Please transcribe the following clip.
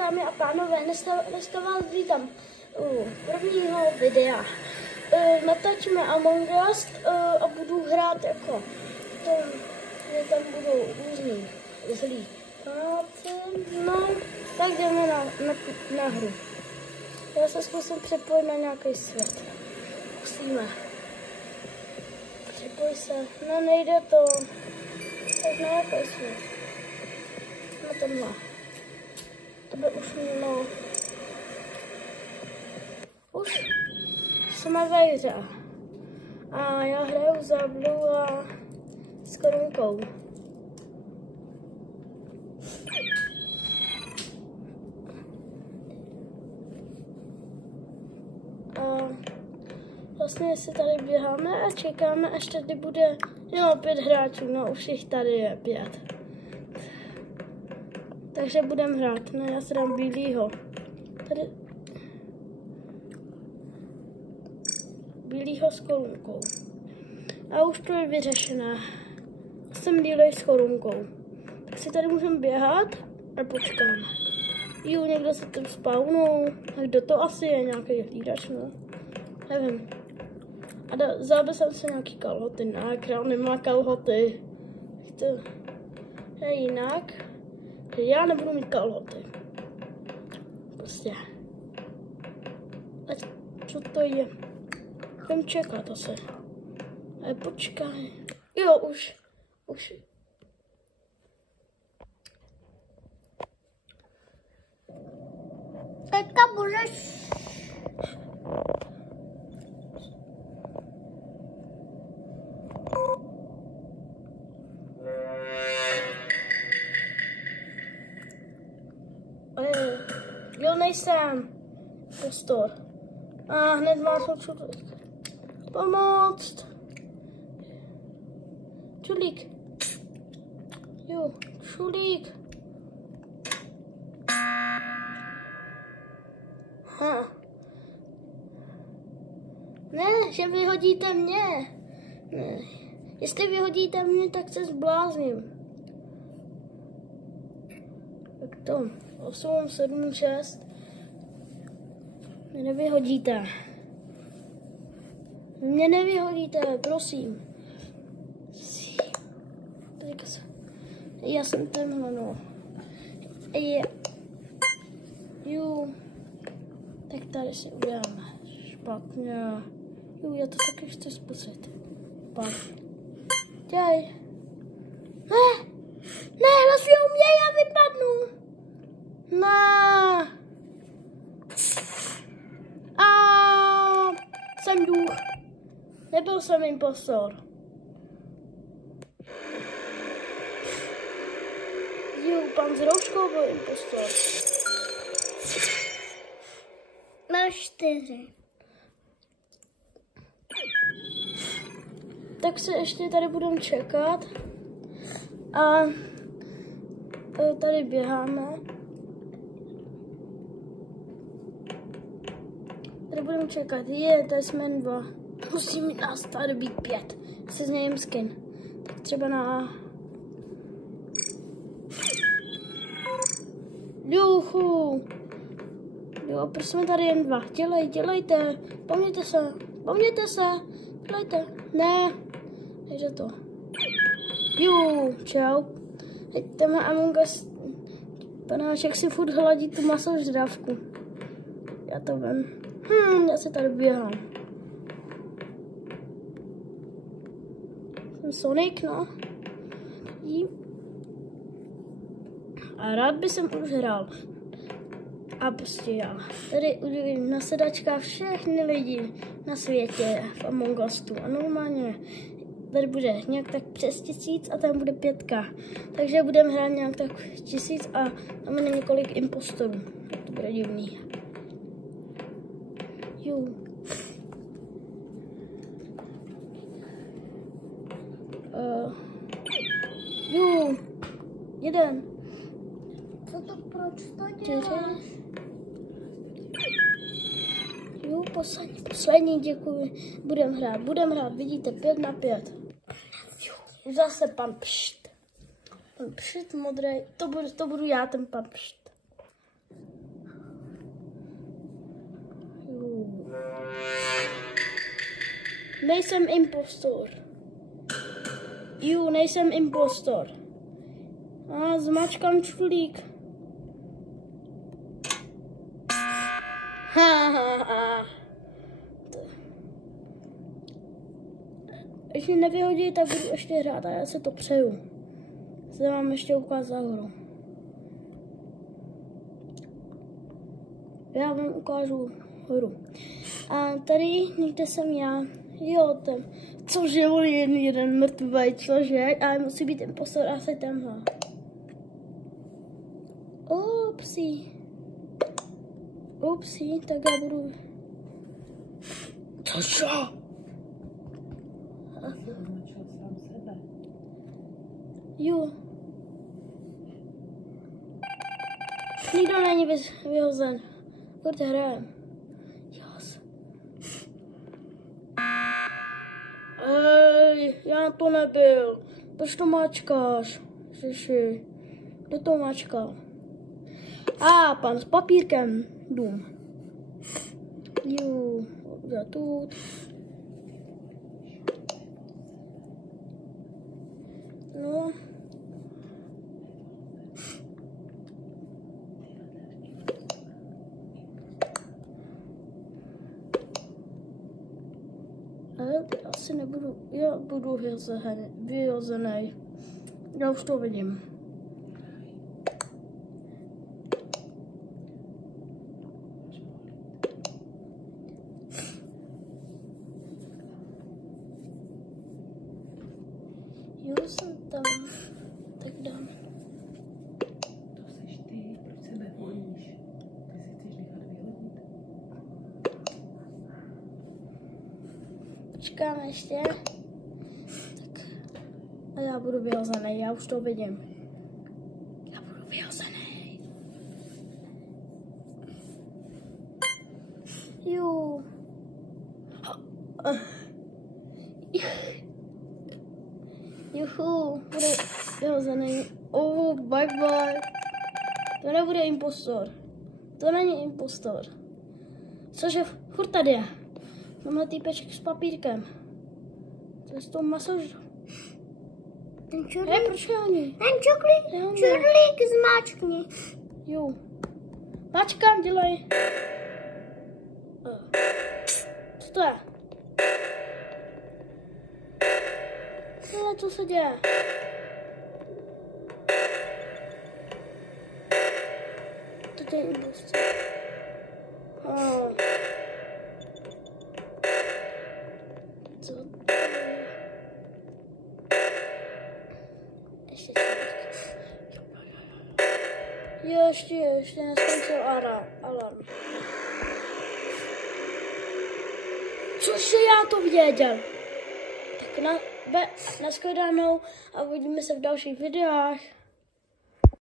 dámy a pánové, dneska vás vítám u prvního videa. Natočíme Among Us a budu hrát jako tam budou různý zlý práce. No, tak jdeme na hru. Já se zkusím přepojit na nějaký svět. Musíme. Připoj se. No, nejde to. Tak na jaký svět? Na tomhle. To by už mělo. Už jsme ve hře. A já hraju za Blue a s korunkou. A vlastně si tady běháme a čekáme, až tady bude 5 hráčů. No už jich tady je 5. Takže budeme hrát. No, já si dám bílýho. Tady. Bílýho s korunkou. A už to je vyřešené. Jsem bílej s korunkou. Tak si tady můžeme běhat a počkáme. Jo, někdo se tam spawnul. A kdo to asi je? Nějaký hlídač, no. Nevím. A zabil jsem si nějaký kalhoty. Ne, král nemá kalhoty. To je jinak. Já nebudu mít kalhoty. Prostě. A co to je? Jdem čekat asi. Ale počkej. Jo, už. Teďka budeš. Jo, nejsem. Prostor. A hned má čudlík. Pomoct. Čudlík. Jo, čudlík. Ha. Ne, že vyhodíte mě. Ne. Jestli vyhodíte mě, tak se zblázním. Tak to. 8, 7, 6. Mě nevyhodíte. Mě nevyhodíte, prosím. Já jsem tenhle, no. Jo. Tak tady si uděláme. Špatně. Jo, já to taky chci zkusit. Pak. Děj. Ne, hlasujou mě, já vypadnu. Ne. A jsem duch. Nebyl jsem impostor. Jo, pan s rouškou byl impostor. Na 4. Tak se ještě tady budeme čekat. A tady běháme. Tady budeme čekat. Tady jsme 2. Musím nás tady být 5. Se změním skin. Tak třeba na... Juchu. Jo, proč jsme tady jen 2? Dělejte. Pomněte se. Dělejte. Ne. Takže to. Jo, čau. Teď tam má Among Us. Panáček si furt hladí tu masožravku. Já to vím. Já se tady běhám. Jsem Sonic, no. A rád by jsem už hrál. A prostě já. Tady udělím na sedačka všechny lidi na světě v Among Usu. A normálně tady bude nějak tak přes 1000 a tam bude 5. Takže budeme hrát nějak tak 1000 a tam je několik impostorů. To bude divný. Jo. Jo. 1. Co to, proč to děláš? 4. Jo, poslední, děkuji. Budeme hrát, vidíte, 5 na 5. Zase pan Pšt. Pan Pšt modrý, to budu já, ten pan Pšt. Nejsem impostor. Nejsem impostor. Zmačkám čudlík. Když mě nevyhodí, tak budu ještě hrát a já se to přeju. Se vám ještě ukázat hru. Já vám ukážu hru. A tady někde jsem já. Jo, ten. Cože, on je jeden mrtvý člověk, ale musí být impostor asi tenhle. Upsi, tak já budu... Cože? Jo. Nikdo není vyhozen. Kurde, hrajem. Jas. Já to nebyl. Proč to mačkáš? Žiži. Kdo to mačkal? Pan s papírkem. Dům. Jo. Já tu. No. Ale asi nebudu, já budu vyhozený. Já už to vidím. Jo, jsem tam. Tak dám. To seš ty, proč se nebojíš? Ty si chceš nechat vyhodit? Počkáme ještě. Tak. A já budu vyhozený, já už to vidím. Já budu vyhozený. Jo. Juhu, bude vyhozený. Bye bye. To nebude impostor. To není impostor. Cože, furt tady je. Tamhle týpeček s papírkem. To je s tou masaž. Ten čudlík. Proč je oni? Ten čudlík zmáčkni. Jo. Mačkám, dělej. Co to je? Co se děje? To je impostor. Co to je? Ještě neskončil alarm. Cože, já to věděl. Tak na shledanou a uvidíme se v dalších videách.